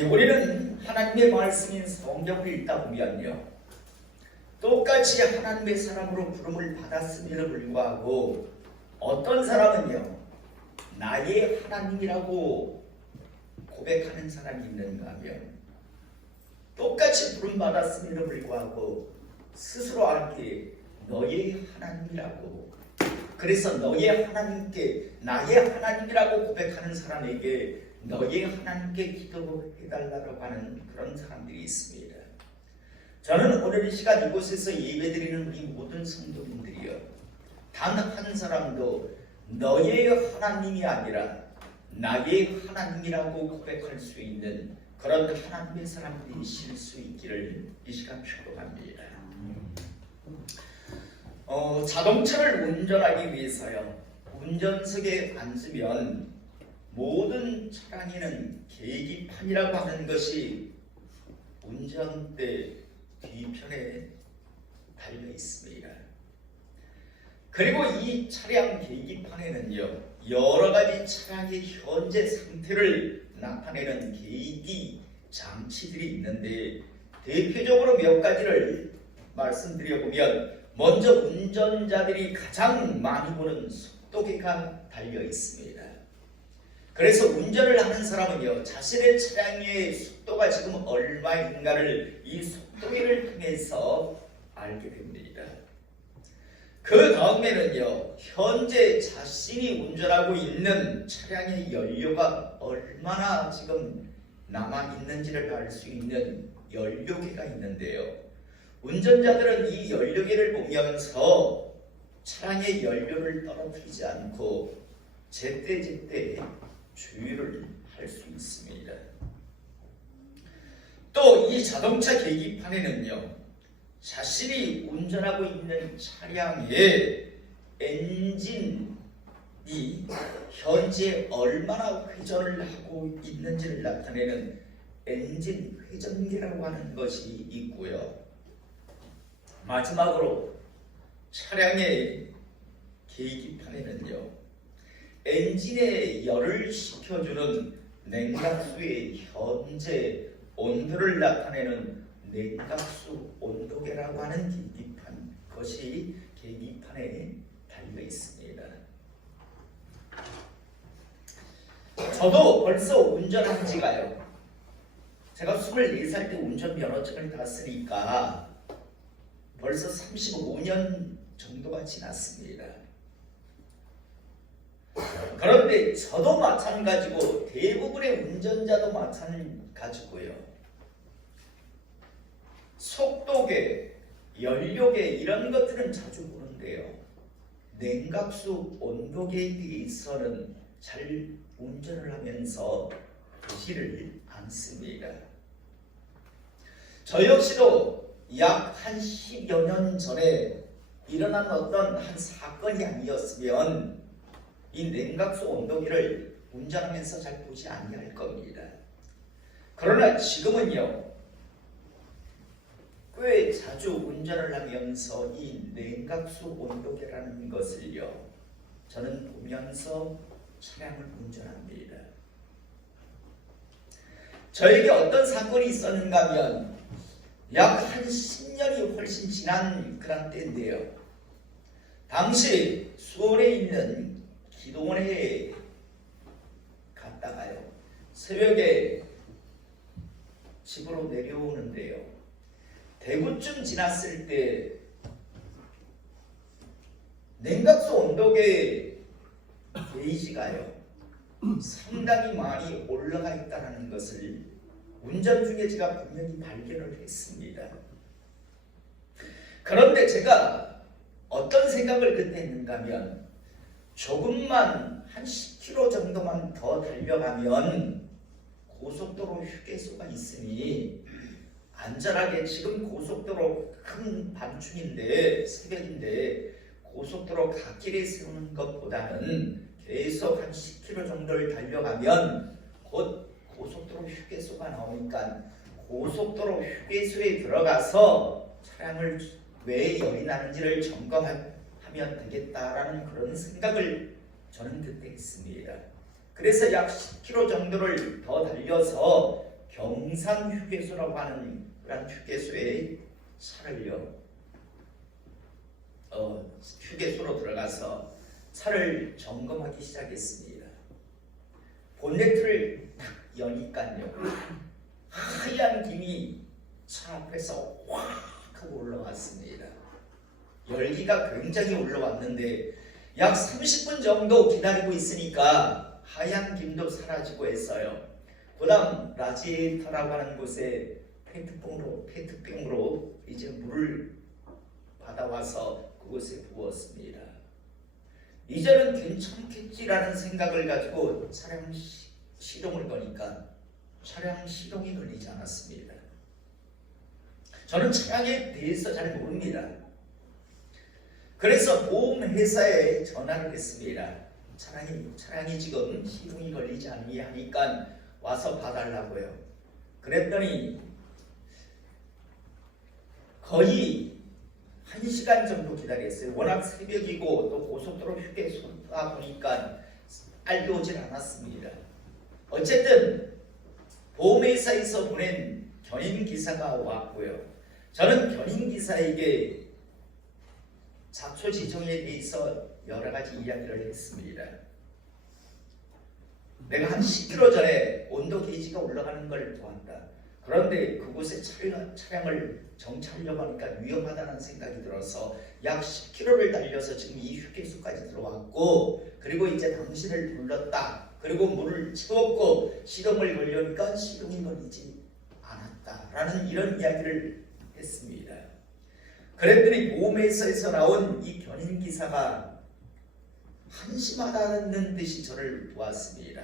우리는 하나님의 말씀인 성경을 읽다 보면요, 똑같이 하나님의 사람으로 부름을 받았음에도 불구하고 어떤 사람은요, 나의 하나님이라고 고백하는 사람이 있는가 하면, 똑같이 부름 받았음에도 불구하고 스스로 알게 너의 하나님이라고, 그래서 너의 하나님께 나의 하나님이라고 고백하는 사람에게 너의 하나님께 기도해달라고 하는 그런 사람들이 있습니다. 저는 오늘 이 시간 이곳에서 예배드리는 우리 모든 성도님들이요, 단 한 사람도 너의 하나님이 아니라 나의 하나님이라고 고백할 수 있는 그런 하나님의 사람들이 있을 수 있기를 이 시간 축복합니다. 자동차를 운전하기 위해서요, 운전석에 앉으면 모든 차량에는 계기판이라고 하는 것이 운전대 뒤편에 달려 있습니다. 그리고 이 차량 계기판에는요, 여러 가지 차량의 현재 상태를 나타내는 계기 장치들이 있는데, 대표적으로 몇 가지를 말씀드려보면, 먼저 운전자들이 가장 많이 보는 속도계가 달려 있습니다. 그래서 운전을 하는 사람은요, 자신의 차량의 속도가 지금 얼마인가를 이 속도계를 통해서 알게 됩니다. 그 다음에는요, 현재 자신이 운전하고 있는 차량의 연료가 얼마나 지금 남아있는지를 알 수 있는 연료계가 있는데요, 운전자들은 이 연료계를 보면서 차량의 연료를 떨어뜨리지 않고 제때제때 주의를 할 수 있습니다. 또 이 자동차 계기판에는요, 자신이 운전하고 있는 차량의 엔진이 현재 얼마나 회전을 하고 있는지를 나타내는 엔진 회전계라고 하는 것이 있고요, 마지막으로 차량의 계기판에는요, 엔진에 열을 식혀주는 냉각수의 현재 온도를 나타내는 냉각수 온도계라고 하는 계기판, 그것이 계기판에 달려 있습니다. 저도 벌써 운전한 지가요, 제가 24살 때 운전면허증을 땄으니까 벌써 35년 정도가 지났습니다. 그런데 저도 마찬가지고 대부분의 운전자도 마찬가지고요, 속도계, 연료계 이런 것들은 자주 보는데요, 냉각수 온도계에 대해서는 잘 운전을 하면서 보지를 않습니다. 저 역시도 약 한 10여 년 전에 일어난 어떤 한 사건이 아니었으면 이 냉각수 온도계를 운전하면서 잘 보지 아니할 겁니다. 그러나 지금은요, 꽤 자주 운전을 하면서 이 냉각수 온도계라는 것을요, 저는 보면서 차량을 운전합니다. 저에게 어떤 사건이 있었는가 하면 약 한 10년이 훨씬 지난 그런 때인데요, 당시 수원에 있는 기도원에 갔다가요, 새벽에 집으로 내려오는데요, 대구쯤 지났을 때 냉각수 온도계 게이지가요, 상당히 많이 올라가 있다는 것을 운전 중에 제가 분명히 발견을 했습니다. 그런데 제가 어떤 생각을 그때 했는가 하면, 조금만 한 10km 정도만 더 달려가면 고속도로 휴게소가 있으니 안전하게, 지금 고속도로 큰 밤중인데 새벽인데 고속도로 갓길에 세우는 것보다는 계속 한 10km 정도를 달려가면 곧 고속도로 휴게소가 나오니까 고속도로 휴게소에 들어가서 차량을 왜 열이 나는지를 점검하면 되겠다라는 그런 생각을 저는 그때 했습니다. 그래서 약 10km 정도를 더 달려서 경산휴게소라고 하는 그런 휴게소에 차를요, 휴게소로 들어가서 차를 점검하기 시작했습니다. 본네트를 딱 여니까요, 하얀 김이 차 앞에서 확 하고 올라왔습니다. 열기가 굉장히 올라왔는데 약 30분 정도 기다리고 있으니까 하얀 김도 사라지고 했어요. 그 다음 라지에이터라고 하는 곳에 페트병으로 이제 물을 받아와서 그곳에 부었습니다. 이제는 괜찮겠지라는 생각을 가지고 차량 시동을 거니까 차량 시동이 걸리지 않았습니다. 저는 차량에 대해서 잘 모릅니다. 그래서 보험회사에 전화를 했습니다. 차량이 지금 시동이 걸리지 않니 하니까 와서 봐달라고요. 그랬더니 거의 1시간 정도 기다렸어요. 워낙 새벽이고 또 고속도로 휴게소다 보니까 빨리 오질 않았습니다. 어쨌든 보험회사에서 보낸 견인기사가 왔고요. 저는 견인기사에게 자초지종에 대해서 여러 가지 이야기를 했습니다. 내가 한 10km 전에 온도 게이지가 올라가는 걸 보았다. 그런데 그곳에 차량을 정차하려고 하니까 위험하다는 생각이 들어서 약 10km를 달려서 지금 이 휴게소까지 들어왔고, 그리고 이제 당신을 불렀다. 그리고 물을 채웠고 시동을 걸려니까 시동이 걸리지 않았다라는 이런 이야기를 했습니다. 그랬더니 보험회사에서 나온 이 견인기사가 한심하다는 듯이 저를 보았습니다.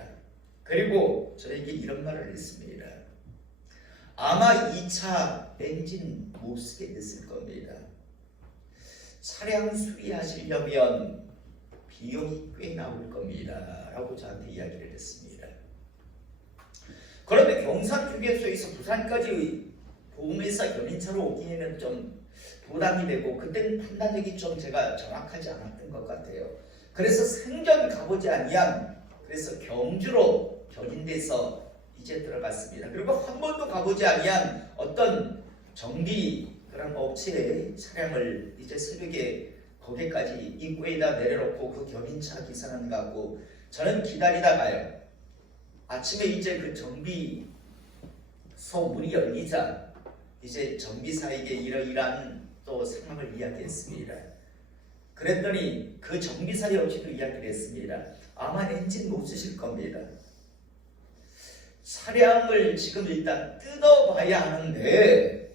그리고 저에게 이런 말을 했습니다. 아마 이 차 엔진 못 쓰게 됐을 겁니다. 차량 수리하시려면 비용이 꽤 나올 겁니다. 라고 저한테 이야기를 했습니다. 그런데 경산휴게소에서 부산까지 보험회사 견인차로 오기에는 좀 부담이 되고 그때는 판단력이 좀 제가 정확하지 않았던 것 같아요. 그래서 생전 가보지 아니한 그래서 경주로 견인돼서 이제 들어갔습니다. 그리고 한 번도 가보지 아니한 어떤 정비 그런 업체의 차량을 이제 새벽에 거기까지 입구에다 내려놓고 그 견인차 기사는 가고 저는 기다리다가요. 아침에 이제 그 정비소 문이 열리자 이제 정비사에게 이러이러한 또 상황을 이야기했습니다. 그랬더니 그 정비사 역시도 이야기를 했습니다. 아마 엔진 못 쓰실 겁니다. 차량을 지금 일단 뜯어봐야 하는데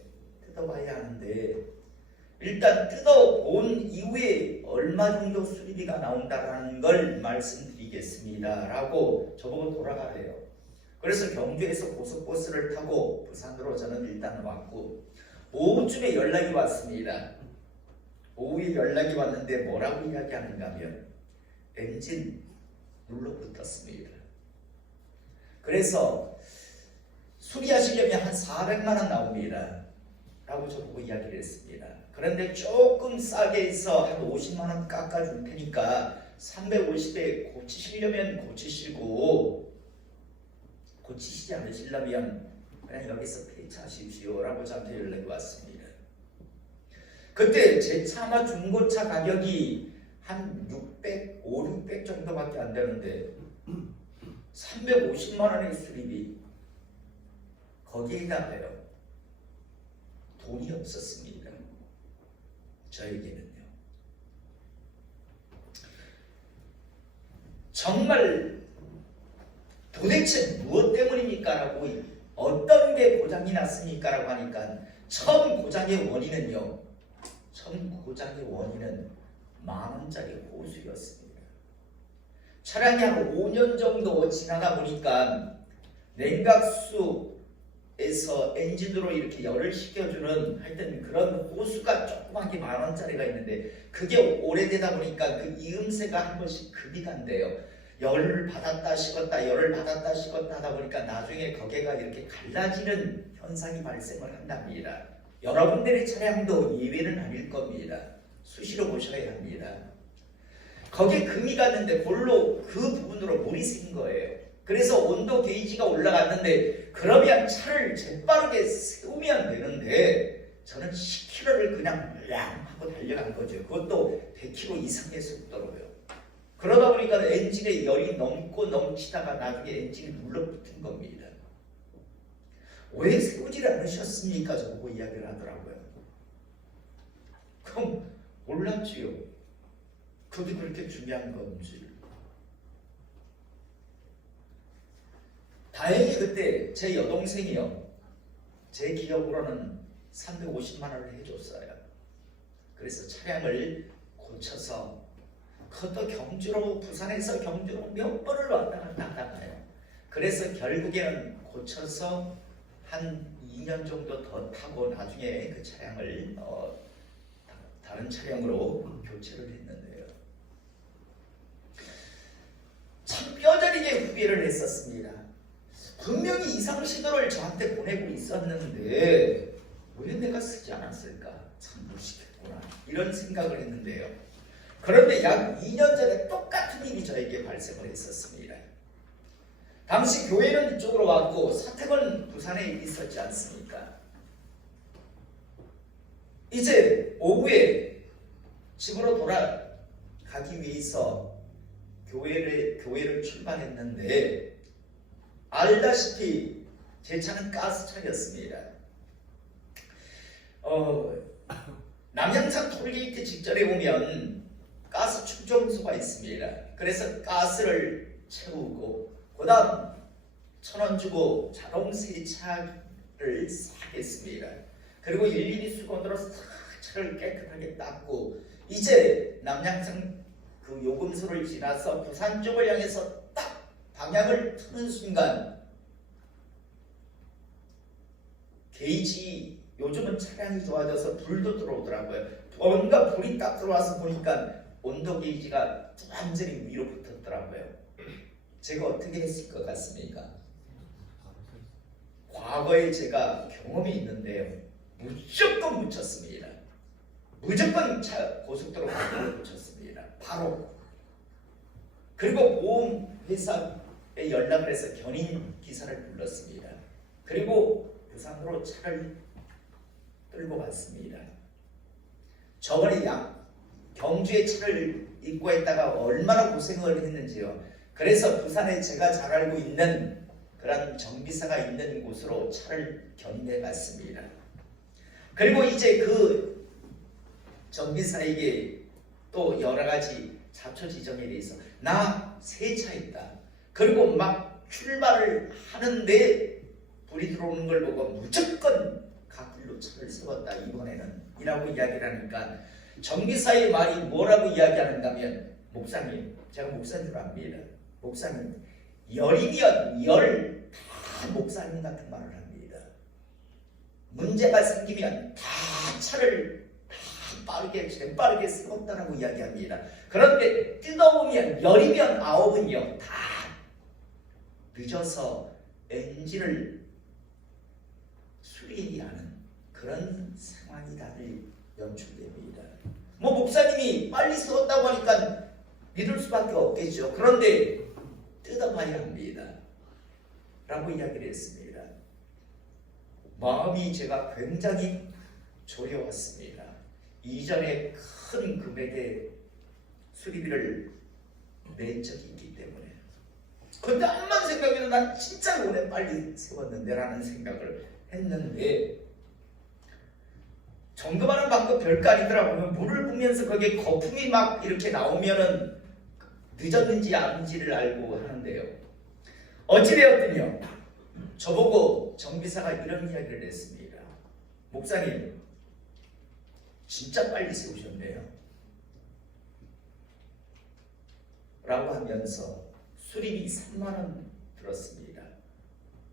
일단 뜯어본 이후에 얼마 정도 수리비가 나온다는 걸 말씀드리겠습니다. 라고 저보고 돌아가래요. 그래서 경주에서 고속버스를 타고 부산으로 저는 일단 왔고 오후쯤에 연락이 왔습니다. 오후에 연락이 왔는데 뭐라고 이야기하는가 하면 엔진 눌러붙었습니다. 그래서 수리하시려면 한 400만 원 나옵니다. 라고 저보고 이야기를 했습니다. 그런데 조금 싸게 해서 한 50만 원 깎아줄 테니까 350에 고치시려면 고치시고 고치시지 않으시려면 그냥 여기서 폐차하십시오. 라고 저한테 연락이 왔습니다. 그때 제 차 아마 중고차 가격이 한 600 정도밖에 안 되는데 350만 원의 수리비 거기에다가요 돈이 없었습니다. 저에게는요. 정말 도대체 무엇 때문입니까? 라고 어떤 게 고장이 났습니까? 라고 하니까 처음 고장의 원인은 10,000원짜리 호수였습니다. 차량이 한 5년 정도 지나다 보니까 냉각수에서 엔진으로 이렇게 열을 식혀주는 하여튼 그런 호수가 조그만 게 10,000원짜리가 있는데 그게 오래되다 보니까 그 이음새가 한 번씩 급이 간대요. 열을 받았다 식었다 하다 보니까 나중에 거기가 이렇게 갈라지는 현상이 발생을 한답니다. 여러분들의 차량도 예외는 아닐 겁니다. 수시로 보셔야 합니다. 거기에 금이 갔는데 볼로 그 부분으로 물이 샌 거예요. 그래서 온도 게이지가 올라갔는데 그러면 차를 재빠르게 세우면 되는데 저는 10km를 그냥 랑 하고 달려간 거죠. 그것도 100km 이상의 속도로요. 그러다 보니까 엔진에 열이 넘고 넘치다가 나중에 엔진이 눌러붙은 겁니다. 왜 세우질 않으셨습니까? 저보고 이야기를 하더라고요. 그럼 몰랐지요. 그게 그렇게 중요한 건지. 다행히 그때 제 여동생이요, 제 기억으로는 350만 원을 해줬어요. 그래서 차량을 고쳐서, 그것도 경주로, 부산에서 경주로 몇 번을 왔다 갔다 하다가요. 그래서 결국에는 고쳐서 한 2년 정도 더 타고 나중에 그 차량을 다른 차량으로 교체를 했는데요. 참 뼈저리게 후회를 했었습니다. 분명히 이상신호를 저한테 보내고 있었는데 왜 내가 쓰지 않았을까? 참 무식했구나, 이런 생각을 했는데요. 그런데 약 2년 전에 똑같은 일이 저에게 발생을 했었습니다. 당시 교회는 이쪽으로 왔고 사택은 부산에 있었지 않습니까? 이제 오후에 집으로 돌아가기 위해서 교회를 출발했는데, 알다시피 제 차는 가스차였습니다. 남양산 톨게이트 직전에 오면 가스 충전소가 있습니다. 그래서 가스를 채우고 그 다음 1,000원 주고 자동 세차를 하겠습니다. 그리고 일일이 수건으로 싹 차를 깨끗하게 닦고, 이제 남양산 그 요금소를 지나서 부산 쪽을 향해서 딱 방향을 트는 순간 게이지, 요즘은 차량이 좋아져서 불도 들어오더라고요. 뭔가 불이 딱 들어와서 보니까 온도 게이지가 완전히 위로 붙었더라고요. 제가 어떻게 했을 것 같습니까? 과거에 제가 경험이 있는데요, 무조건 묻혔습니다. 무조건 고속도로 바로 묻혔습니다. 바로. 그리고 보험회사에 연락을 해서 견인 기사를 불렀습니다. 그리고 부산으로 차를 끌고 갔습니다. 저번에 경주에 차를 입고했다가 얼마나 고생을 했는지요. 그래서 부산에 제가 잘 알고 있는 그런 정비사가 있는 곳으로 차를 견인해 갔습니다. 그리고 이제 그 정비사에게 또 여러 가지 자초지종에 대해서, 나 새 차 있다, 그리고 막 출발을 하는데 불이 들어오는 걸 보고 무조건 갓길로 차를 세웠다 이번에는, 이라고 이야기를 하니까 정비사의 말이 뭐라고 이야기하는가 하면, 목사님, 제가 목사인 줄 압니다. 목사님, 열이면 열 다 목사님 같은 말을 합니다. 문제가 생기면 다 차를 재빠르게 세웠다라고 이야기합니다. 그런데 뜯어보면 열이면 아홉은요, 다 늦어서 엔진을 수리하는 그런 상황이 다들 연출됩니다. 뭐 목사님이 빨리 세웠다고 하니까 믿을 수밖에 없겠죠. 그런데 뜯어봐야 합니다, 라고 이야기를 했습니다. 마음이 제가 굉장히 졸여왔습니다. 이전에 큰 금액의 수리비를 낸 적이 있기 때문에. 근데 암만 생각해도 난 진짜 오래 빨리 세웠는데 라는 생각을 했는데, 점검하는 방법 별거 아니더라고요. 물을 부면서 거기에 거품이 막 이렇게 나오면은 늦었는지 아닌지를 알고 하는데요. 어찌되었든요, 저보고 정비사가 이런 이야기를 했습니다. 목사님, 진짜 빨리 세우셨네요, 라고 하면서 수리비 3만 원 들었습니다.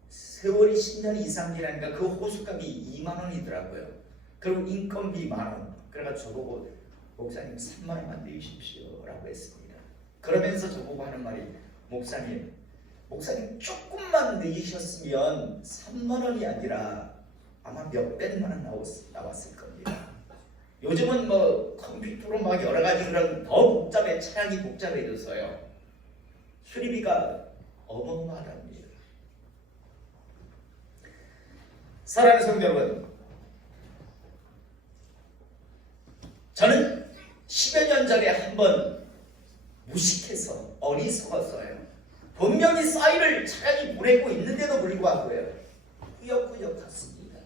세월이 10년 이상이라니까 그 호수값이 2만 원이더라고요. 그리고 인건비 1만 원. 그래가지고 저보고 목사님 3만 원만 내주십시오 라고 했습니다. 그러면서 저보고 하는 말이, 목사님 조금만 내주셨으면 3만 원이 아니라 아마 몇백만 원 나왔을 겁니다. 요즘은 뭐 컴퓨터로 막 여러 가지 그런 더 차량이 복잡해져서요, 수리비가 어마어마하답니다. 사랑하는 성도 여러분, 저는 10여 년 전에 한번 무식해서 어리석었어요. 분명히 사인을 차량이 보내고 있는데도 불구하고요, 꾸역꾸역 갔습니다.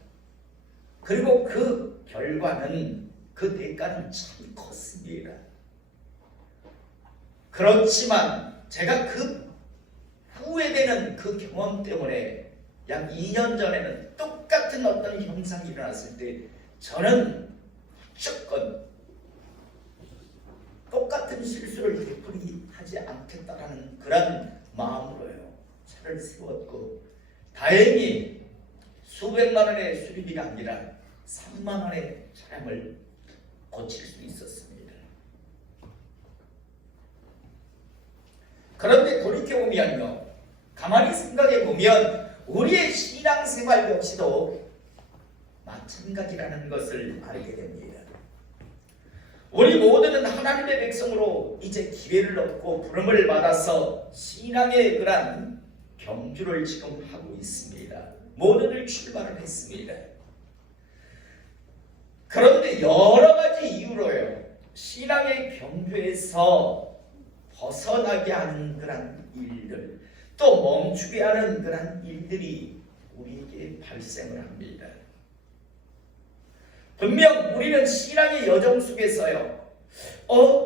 그리고 그 결과는, 그 대가는 참 컸습니다. 그렇지만 제가 그 후회되는 그 경험 때문에 약 2년 전에는 똑같은 어떤 현상이 일어났을 때 저는 무조건 똑같은 실수를 되풀이하지 않겠다라는 그런 마음으로요, 차를 세웠고, 다행히 수백만 원의 수리비가 아니라 3만 원의 차량을 고칠 수 있었습니다. 그런데 돌이켜보면요, 가만히 생각해보면 우리의 신앙생활 역시도 마찬가지라는 것을 알게 됩니다. 우리 모두는 하나님의 백성으로 이제 기회를 얻고 부름을 받아서 신앙의 그런 경주를 지금 하고 있습니다. 모두들 출발을 했습니다. 그런데 여러 가지 이유로요, 신앙의 경주에서 벗어나게 하는 그런 일들, 또 멈추게 하는 그런 일들이 우리에게 발생을 합니다. 분명 우리는 신앙의 여정 속에서요,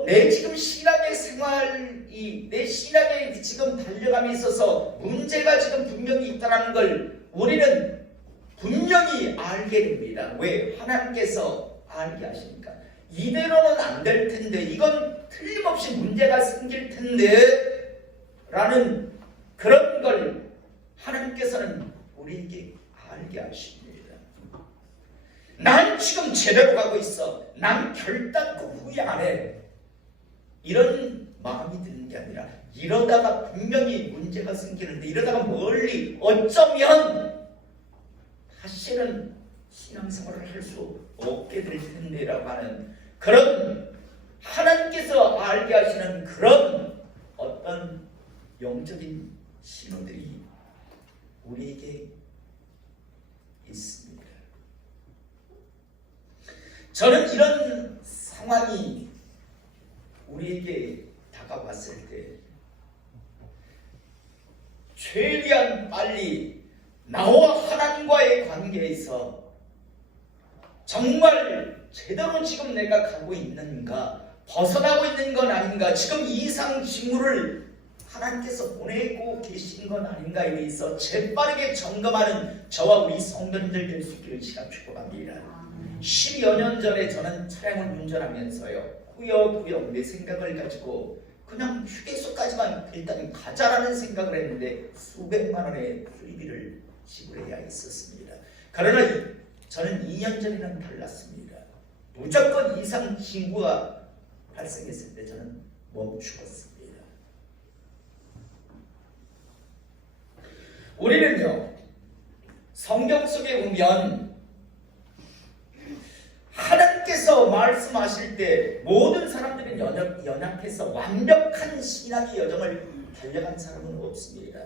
내 지금 신앙의 생활이, 내 신앙의 지금 달려감에 있어서 문제가 지금 분명히 있다는 걸 우리는 분명히 알게 됩니다. 왜? 하나님께서 알게 하십니까? 이대로는 안 될 텐데, 이건 틀림없이 문제가 생길 텐데 라는 그런 걸 하나님께서는 우리에게 알게 하십니다. 난 지금 제대로 가고 있어, 난 결단코 후회 안 해, 이런 마음이 드는 게 아니라, 이러다가 분명히 문제가 생기는데, 이러다가 멀리 어쩌면 다시는 신앙생활을 할 수 없게 될 텐데라고 하는 그런, 하나님께서 알게 하시는 그런 어떤 영적인 신호들이 우리에게 있습니다. 저는 이런 상황이 우리에게 다가왔을 때 최대한 빨리 나와 하나님과의 관계에서 정말 제대로 지금 내가 가고 있는가, 벗어나고 있는 건 아닌가, 지금 이상 징후를 하나님께서 보내고 계신 건 아닌가에 대해서 재빠르게 점검하는 저와 우리 성도님들 될 수 있기를 제가 축복합니다. 10여 년 전에 저는 차량을 운전하면서요, 꾸역꾸역 내 생각을 가지고 그냥 휴게소까지만 일단 가자라는 생각을 했는데 수백만 원의 수리비를 지불해야 했었습니다. 그러나 저는 2년 전에는 달랐습니다. 무조건 이상 징후가 발생했을 때 저는 멈추었습니다. 우리는요, 성경 속에 보면 하나님께서 말씀하실 때 모든 사람들은 연약해서 완벽한 신앙의 여정을 달려간 사람은 없습니다.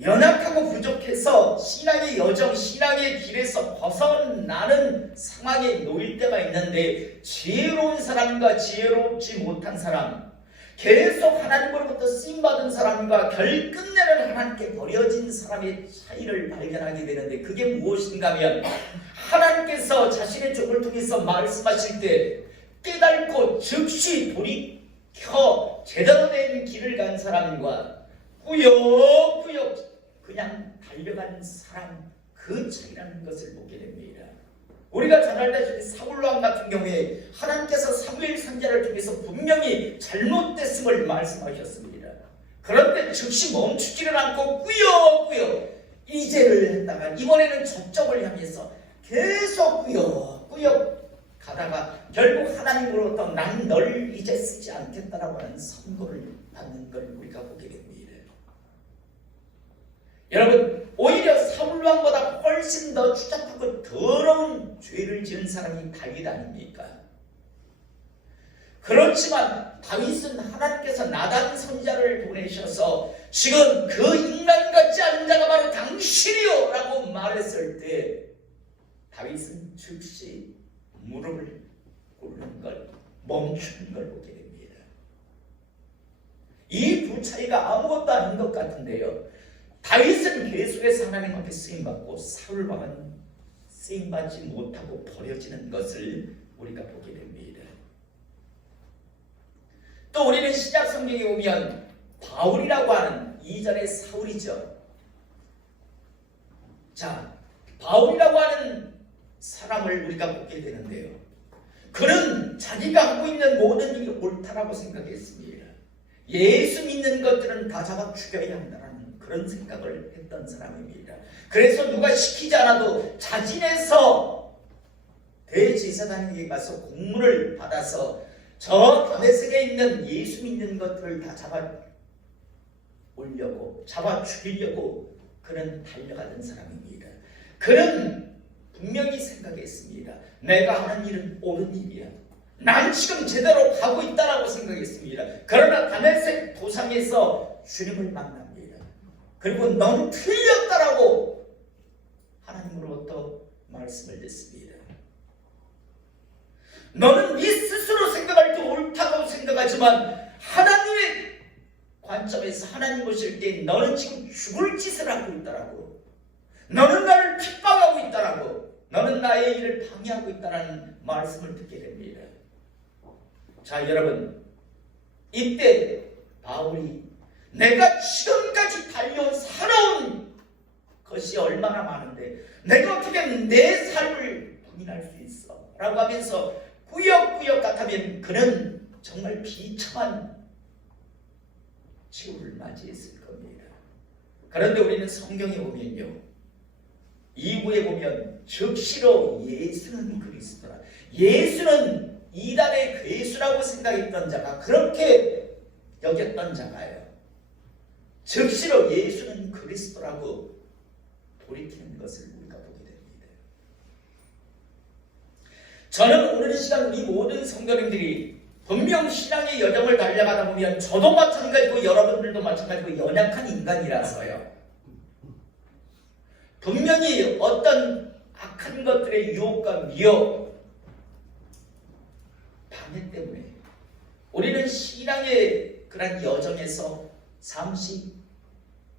연약하고 부족해서 신앙의 여정, 신앙의 길에서 벗어나는 상황에 놓일 때가 있는데, 지혜로운 사람과 지혜롭지 못한 사람, 계속 하나님으로부터 쓰임받은 사람과 결끝내는 하나님께 버려진 사람의 차이를 발견하게 되는데, 그게 무엇인가 하면 하나님께서 자신의 종을 통해서 말씀하실 때 깨닫고 즉시 돌이켜 제대로 된 길을 간 사람과 꾸역꾸역 그냥 달려간 사람, 그 차이라는 것을 보게 됩니다. 우리가 잘 알다시피 사울왕 같은 경우에 하나님께서 사무엘 선지자를 통해서 분명히 잘못됐음을 말씀하셨습니다. 그런데 즉시 멈추지를 않고 꾸역꾸역 이제를 했다가 이번에는 접점을 향해서 계속 꾸역꾸역 가다가 결국 하나님으로부터 난 널 이제 쓰지 않겠다라고 하는 선고를 받는 걸 우리가 보게 됩니다. 여러분, 오히려 사울왕보다 훨씬 더 추잡하고 더러운 죄를 지은 사람이 다윗 아닙니까? 그렇지만 다윗은 하나님께서 나단 선지자를 보내셔서 지금 그 인간 같지 않은 자가 바로 당신이요 라고 말했을 때 다윗은 즉시 무릎을 꿇는 걸 멈추는 걸 보게 됩니다. 이 두 차이가 아무것도 아닌 것 같은데요. 다윗은 계속해서 하나님 앞에 쓰임받고 사울 왕은 쓰임받지 못하고 버려지는 것을 우리가 보게 됩니다. 또 우리는 신약 성경에 보면 바울이라고 하는 이전의 사울이죠. 자, 바울이라고 하는 사람을 우리가 보게 되는데요. 그는 자기가 하고 있는 모든 일이 옳다라고 생각했습니다. 예수 믿는 것들은 다 잡아 죽여야 한다는 그런 생각을 했던 사람입니다. 그래서 누가 시키지 않아도 자진해서 대제사장에게 가서 공문을 받아서 저 다메섹에 있는 예수 믿는 것들을 다 잡아 올려고 잡아 죽이려고 그는 달려가던 사람입니다. 그는 분명히 생각했습니다. 내가 하는 일은 옳은 일이야. 난 지금 제대로 가고 있다라고 생각했습니다. 그러나 다메섹 도상에서 주님을 만납니다. 그리고 넌 틀렸다라고 하나님으로부터 말씀을 듣습니다. 너는 네 스스로 생각할 때 옳다고 생각하지만 하나님의 관점에서 하나님 보실 때 너는 지금 죽을 짓을 하고 있다라고, 너는 나를 핍박하고 있다라고, 너는 나의 일을 방해하고 있다라는 말씀을 듣게 됩니다. 자, 여러분, 이때 바울이 내가 지금까지 달려온 살아온 것이 얼마나 많은데 내가 어떻게 내 삶을 부인할 수 있어? 라고 하면서 꾸역꾸역 같으면 그는 정말 비참한 치유를 맞이했을 겁니다. 그런데 우리는 성경에 보면요, 2부에 보면 즉시로 예수는 그리스도라, 예수는 이단의 괴수라고 생각했던 자가, 그렇게 여겼던 자가요, 즉시로 예수는 그리스도라고 돌이키는 것을 우리가 보게 됩니다. 저는 오늘 시간 우리 모든 성도님들이 분명 신앙의 여정을 달려가다 보면 저도 마찬가지고 여러분들도 마찬가지고 연약한 인간이라서요, 분명히 어떤 악한 것들의 유혹과 미혹, 방해 때문에 우리는 신앙의 그런 여정에서 잠시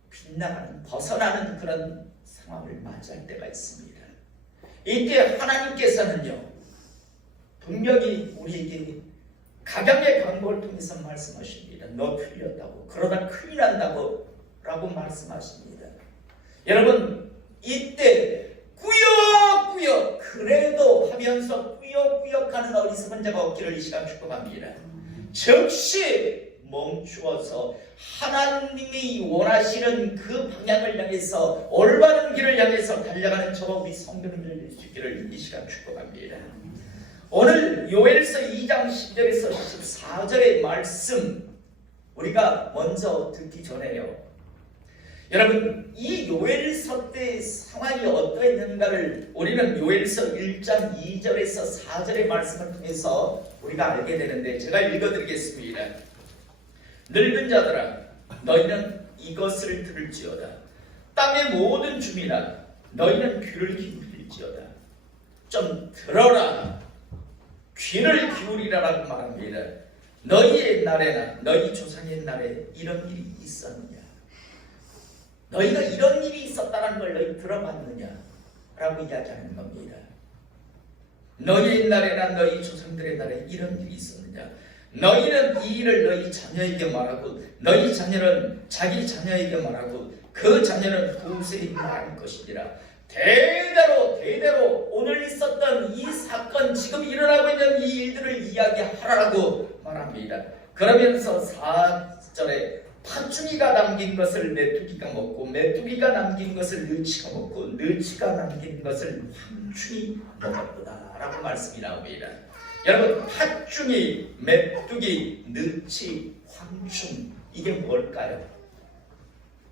빗나가는, 벗어나는 그런 상황을 맞이할 때가 있습니다. 이때 하나님께서는요, 분명히 우리에게 각양의 방법을 통해서 말씀하십니다. 너 틀렸다고, 그러다 큰일 난다고 라고 말씀하십니다. 여러분, 이때 꾸역꾸역 그래도 하면서 꾸역꾸역 하는 어리석은 자가 없기를 이 시간 축복합니다. 즉시 멈추어서 하나님이 원하시는 그 방향을 향해서, 올바른 길을 향해서 달려가는 저와 우리 성도님들 될 수 있기를 이 시간 축복합니다. 오늘 요엘서 2장 10절에서 14절의 말씀 우리가 먼저 듣기 전에요, 여러분, 이 요엘서 때의 상황이 어떠했는가를 우리는 요엘서 1장 2절에서 4절의 말씀을 통해서 우리가 알게 되는데, 제가 읽어드리겠습니다. 늙은 자들아, 너희는 이것을 들을지어다. 땅의 모든 주민아, 너희는 귀를 기울일지어다. 좀 들어라, 귀를 기울이라라고 말합니다. 너희의 날에나 너희 조상의 날에 이런 일이 있었느냐? 너희가 이런 일이 있었다는 걸 너희 들어봤느냐? 라고 이야기하는 겁니다. 너희의 날에나 너희 조상들의 날에 이런 일이 있었느냐? 너희는 이 일을 너희 자녀에게 말하고, 너희 자녀는 자기 자녀에게 말하고, 그 자녀는 후세에 말할 것이니라. 대대로 오늘 있었던 이 사건, 지금 일어나고 있는 이 일들을 이야기하라고 말합니다. 그러면서 4절에 팥죽이가 남긴 것을 메뚜기가 먹고, 메뚜기가 남긴 것을 느치가 먹고, 느치가 남긴 것을 황충이 먹었다 라고 말씀이 나옵니다. 여러분, 팥죽이, 메뚜기, 느치, 황충, 이게 뭘까요?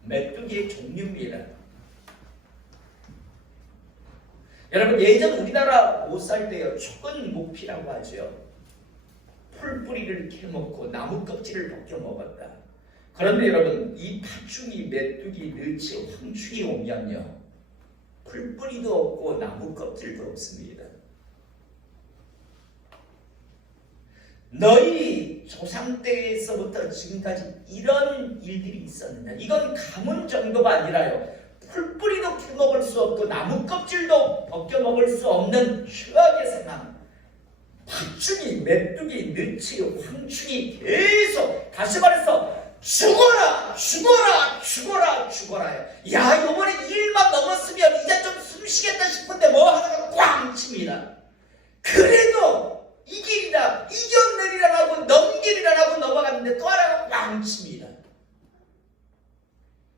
메뚜기의 종류입니다. 여러분, 예전 우리나라 못 살 때요, 촉은 목피라고 하죠. 풀뿌리를 캐먹고 나무 껍질을 벗겨 먹었다. 그런데 여러분, 이 파충이, 메뚜기, 느치, 황충이 오면요, 풀뿌리도 없고 나무 껍질도 없습니다. 너희 조상 때에서부터 지금까지 이런 일들이 있었는데, 이건 가뭄 정도가 아니라요, 풀뿌리도 캐먹을 수 없고 나무 껍질도 벗겨 먹을 수 없는 최악의 상황. 파충이, 메뚜기, 느치, 황충이 계속, 다시 말해서 죽어라, 죽어라, 죽어라, 죽어라요. 야, 이번에 1만 넘었으면 이제 좀 숨쉬겠다 싶은데 뭐 하나가 꽝 칩니다. 그래도 이 길이다, 이겨내리라고 넘기리라고 넘어갔는데 또 하나가 꽝 칩니다.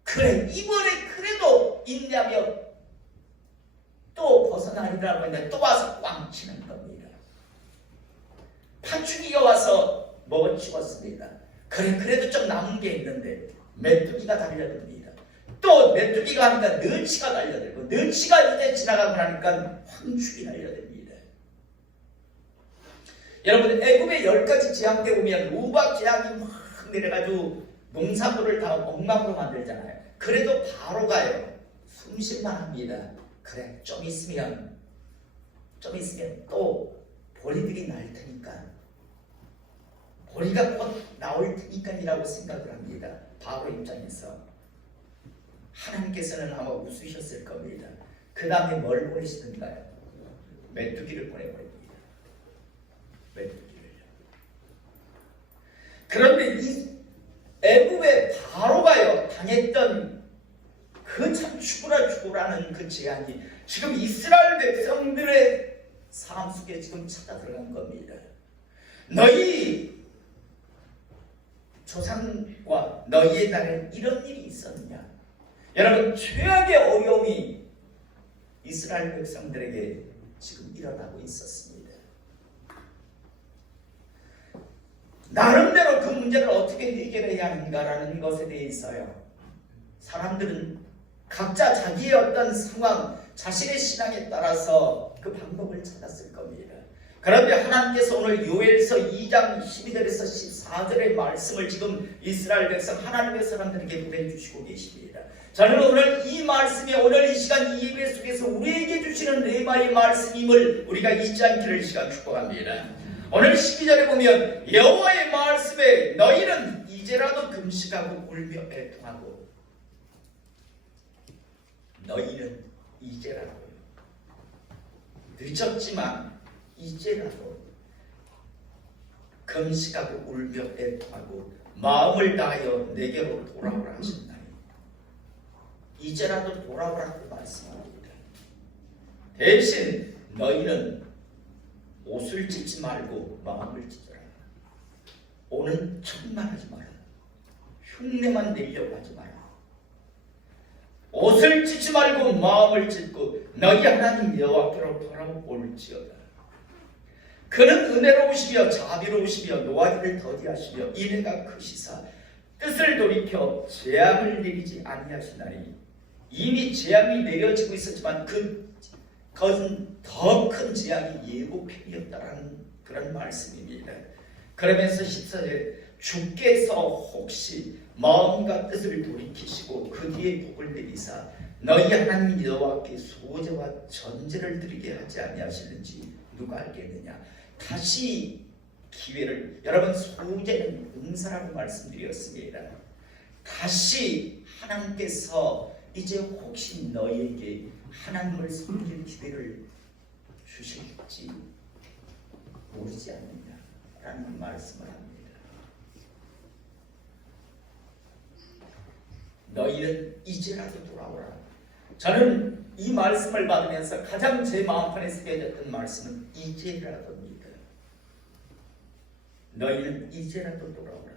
그래, 이번에 그래도 인내하며 또 벗어나리라고 했는데 또 와서 꽝 치는 겁니다. 파충기가 와서 먹어치웠습니다. 그래, 그래도 좀 남은 게 있는데 메뚜기가 달려듭니다. 또 메뚜기가 하니까 너치가 달려들고, 너치가 이제 지나가고 나니까 황충이 달려듭니다. 여러분, 애굽의 10가지 재앙 때 보면 우박 재앙이 막 내려가지고 농사물을 다 엉망으로 만들잖아요. 그래도 바로가요, 숨쉴만 합니다. 그래, 좀 있으면 또 보리들이 날 테니까, 보리가 곧 나올 테니까이라고 생각을 합니다. 바로 입장에서 하나님께서는 아마 웃으셨을 겁니다. 그 다음에 뭘 보내시던가요? 메뚜기를 보내버립니다. 메뚜기를요. 그런데 이 애굽의 바로가요 당했던 그 참 죽으라는 그 재앙이 지금 이스라엘 백성들의 삶 속에 지금 찾아 들어간 겁니다. 너희 조상과 너희의 날에 이런 일이 있었느냐? 여러분, 최악의 어려움이 이스라엘 백성들에게 지금 일어나고 있었습니다. 나름대로 그 문제를 어떻게 해결해야 하는가라는 것에 대해서요, 사람들은 각자 자기의 어떤 상황, 자신의 신앙에 따라서 그 방법을 찾았을 겁니다. 그런데 하나님께서 오늘 요엘서 2장 12절에서 14절의 말씀을 지금 이스라엘 백성, 하나님의 사람들에게 보내주시고 계십니다. 저는 오늘 이 말씀이 오늘 이 시간 이 예배 속에서 우리에게 주시는 레마의 말씀임을 우리가 잊지 않기를 시간 축복합니다. 오늘 12절에 보면 여호와의 말씀에 너희는 이제라도 금식하고 울며 애통하고, 너희는 이제라도, 늦었지만 이제라도 금식하고 울며 애통하고 마음을 다하여 내게로 돌아오라 하신다니, 이제라도 돌아오라고 말씀합니다. 대신 너희는 옷을 찢지 말고 마음을 찢어라. 오는 척만 하지 마라. 흉내만 내려고 하지 마라. 옷을 찢지 말고 마음을 찢고 너희 하나님 여호와께로 돌아올지어다. 그는 은혜로우시며 자비로우시며 노하기를 더디하시며 인애가 크시사 뜻을 돌이켜 재앙을 내리지 아니하시나니, 이미 재앙이 내려지고 있었지만 그것은 더 큰 재앙이 예고편이었다라는 그런 말씀입니다. 그러면서 14절에 주께서 혹시 마음과 뜻을 돌이키시고 그 뒤에 복을 내리사 너희 하나님 여호와께 소제와 전제를 드리게 하지 아니하시는지 누가 알겠느냐. 다시 기회를, 여러분, 소제는 은사라고 말씀드렸습니다. 다시 하나님께서 이제 혹시 너희에게 하나님을 섬길 기회를 주실지 모르지 않느냐라는 말씀을 합니다. 너희는 이제라도 돌아오라. 저는 이 말씀을 받으면서 가장 제 마음판에 새겨졌던 말씀은 이제라도입니다. 너희는 이제라도 돌아오라.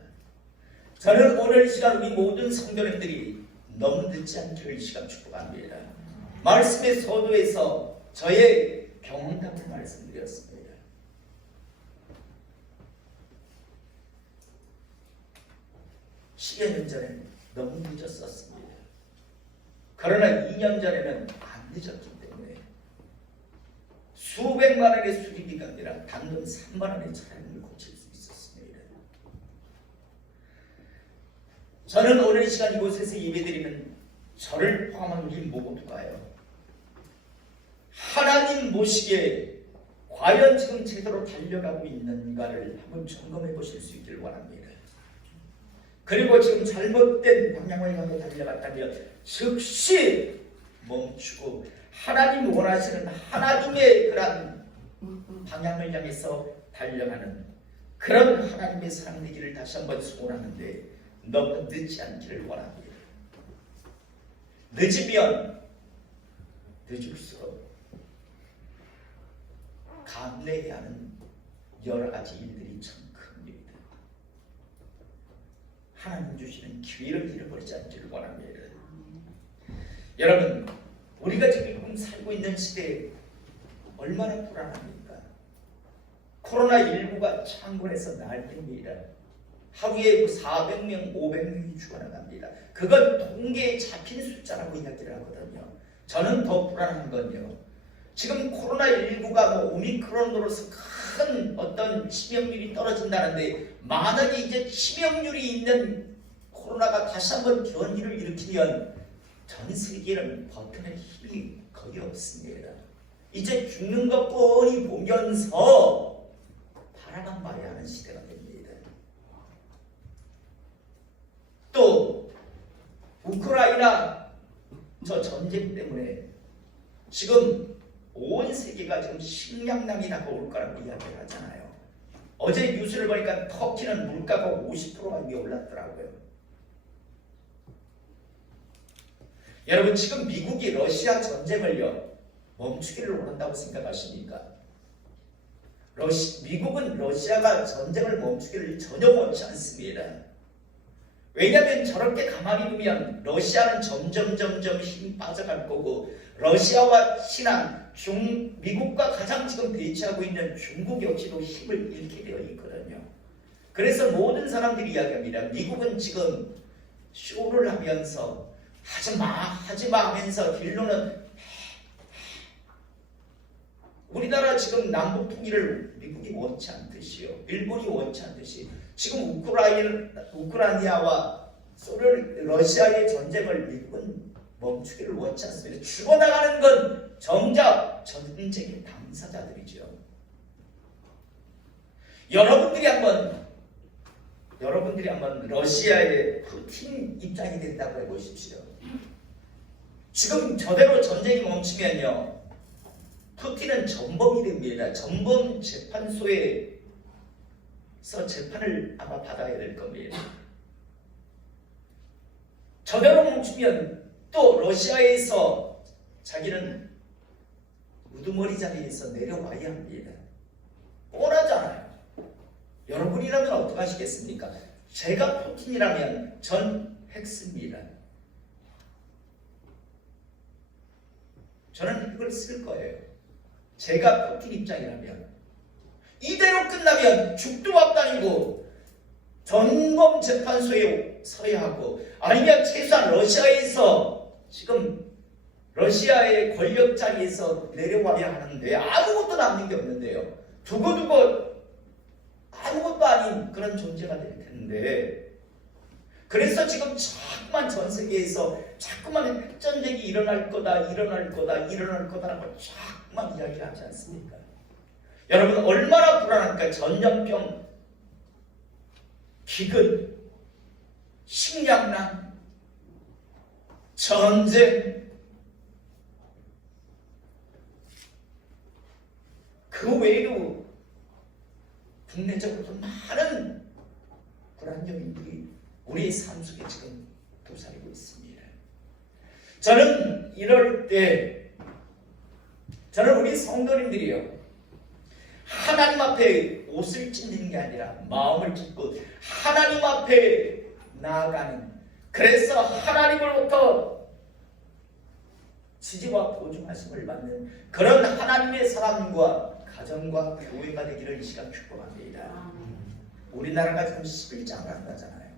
저는 오늘 이 시간 우리 모든 성도님들이 너무 늦지 않기를 이 시간 축복합니다. 말씀의 서두에서 저의 경험담을 말씀드렸습니다. (10여 년) 전에는 너무 늦었었습니다. 그러나 2년 전에는 안 늦었기 때문에 수백만 원의 수리비가 아니라 단돈 3만 원의 차량을 고칠 수 있었습니다. 저는 오늘 이 시간 이곳에서 예배드리는 저를 포함한 우리 모두가요, 하나님 모시기에 과연 지금 제대로 달려가고 있는가를 한번 점검해 보실 수 있기를 원합니다. 그리고 지금 잘못된 방향을 향해 달려갔다면 즉시 멈추고 하나님 원하시는 하나님의 그런 방향을 향해서 달려가는 그런 하나님의 사랑 되기를 다시 한번 소원하는데, 너무 늦지 않기를 원합니다. 늦으면 늦을수록 감내해야 하는 여러 가지 일들이 참 큽니다. 하나님 주시는 기회를 잃어버리지 않기를 원합니다. 여러분, 우리가 지금 살고 있는 시대에 얼마나 불안합니까? 코로나19가 창궐해서 난립니다. 하루에 400명, 500명이 죽어나갑니다. 그건 통계에 잡힌 숫자라고 이야기를 하거든요. 저는 더 불안한 건요, 지금 코로나19가 오미크론으로서 큰 어떤 치명률이 떨어진다는데, 만약에 이제 치명률이 있는 코로나가 다시 한번 변이를 일으키면 전 세계는 버텨낼 힘이 거의 없습니다. 이제 죽는 것 뻔히 보면서 바라만 말해야 하는 시대가 됩니다. 또 우크라이나 저 전쟁 때문에 지금 온 세계가 지금 식량난이 다가올 거라고 이야기를 하잖아요. 어제 뉴스를 보니까 터키는 물가가 50%가 위에 올랐더라고요. 여러분, 지금 미국이 러시아 전쟁을요 멈추기를 원한다고 생각하십니까? 미국은 러시아가 전쟁을 멈추기를 전혀 원치 않습니다. 왜냐하면 저렇게 가만히 두면 러시아는 점점 힘 빠져갈 거고, 러시아와 친한 미국과 가장 지금 대치하고 있는 중국 역시도 힘을 잃게 되어 있거든요. 그래서 모든 사람들이 이야기합니다. 미국은 지금 쇼를 하면서 하지마 하면서 딜로는 우리나라 지금 남북 통일을 미국이 원치 않듯이요, 일본이 원치 않듯이 지금 우크라이나와 러시아의 전쟁을 미국은 멈추기를 원치 않습니다. 죽어나가는 건 정작 전쟁의 당사자들이죠. 여러분들이 한번 러시아의 푸틴 입장이 된다고 해보십시오. 지금 저대로 전쟁이 멈추면요, 푸틴은 전범이 됩니다. 전범 재판소에서 재판을 아마 받아야 될 겁니다. 저대로 멈추면 또 러시아에서 자기는 우두머리 자리에서 내려와야 합니다. 뻔하잖아요. 여러분이라면 어떻게 하시겠습니까? 제가 푸틴이라면 전 핵습니다. 저는 이걸 쓸 거예요. 제가 푸틴 입장이라면. 이대로 끝나면 죽도 밥다니고 전범 재판소에 서야 하고, 아니면 최소한 러시아에서 지금 러시아의 권력 자리에서 내려와야 하는데 아무것도 남는 게 없는데요. 두고두고 아무것도 아닌 그런 존재가 될 텐데, 그래서 지금 자꾸만 전 세계에서 자꾸만 핵전쟁이 일어날 거다라고 자꾸만 이야기를 하지 않습니까? 여러분, 얼마나 불안할까? 전염병, 기근, 식량난, 전쟁, 그 외에도 국내적으로도 많은 불안 요인들이 우리의 삶 속에 지금 도사리고 있습니다. 저는 이럴 때 우리 성도님들이요, 하나님 앞에 옷을 찢는 게 아니라 마음을 찢고 하나님 앞에 나아가는, 그래서 하나님으로부터 지지와 보증하심을 받는 그런 하나님의 사람과 가정과 교회가 되기를 이 시간 축복합니다. 우리나라가 지금 11장을 한다잖아요.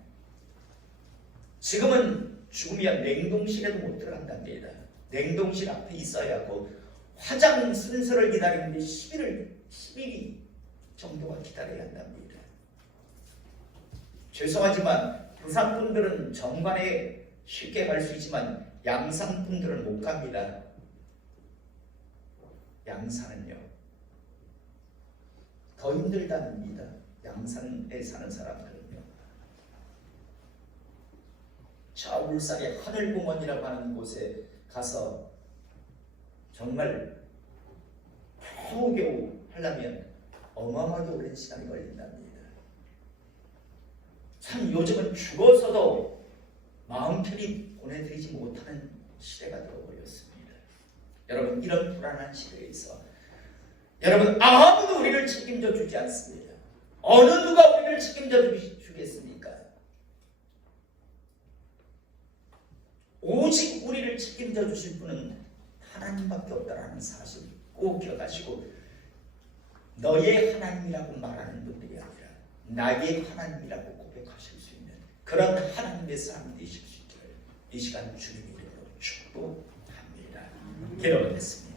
지금은 죽으면 냉동실에도 못 들어간답니다. 냉동실 앞에 있어야 하고, 화장 순서를 기다리는데 11일 정도가 기다려야 한답니다. 죄송하지만 부산분들은 정관에 쉽게 갈 수 있지만 양산분들은 못 갑니다. 양산은요 더 힘들답니다. 양산에 사는 사람들은요. 저 울산의 하늘공원이라고 하는 곳에 가서 정말 겨우겨우 하려면 어마어마하게 오랜 시간이 걸린답니다. 참 요즘은 죽어서도 마음 편히 보내드리지 못하는 시대가 되어버렸습니다. 여러분, 이런 불안한 시대에서 여러분, 아무도 우리를 책임져 주지 않습니다. 어느 누가 우리를 책임져 주겠습니까? 오직 우리를 책임져 주실 분은 하나님밖에 없다라는 사실 꼭 기억하시고, 너의 하나님이라고 말하는 분들이 아니라 나의 하나님이라고 고백하실 수 있는 그런 하나님의 사람 되실 수 있기를 이 시간 주님의 이름으로 축복합니다. 기도하겠습니다.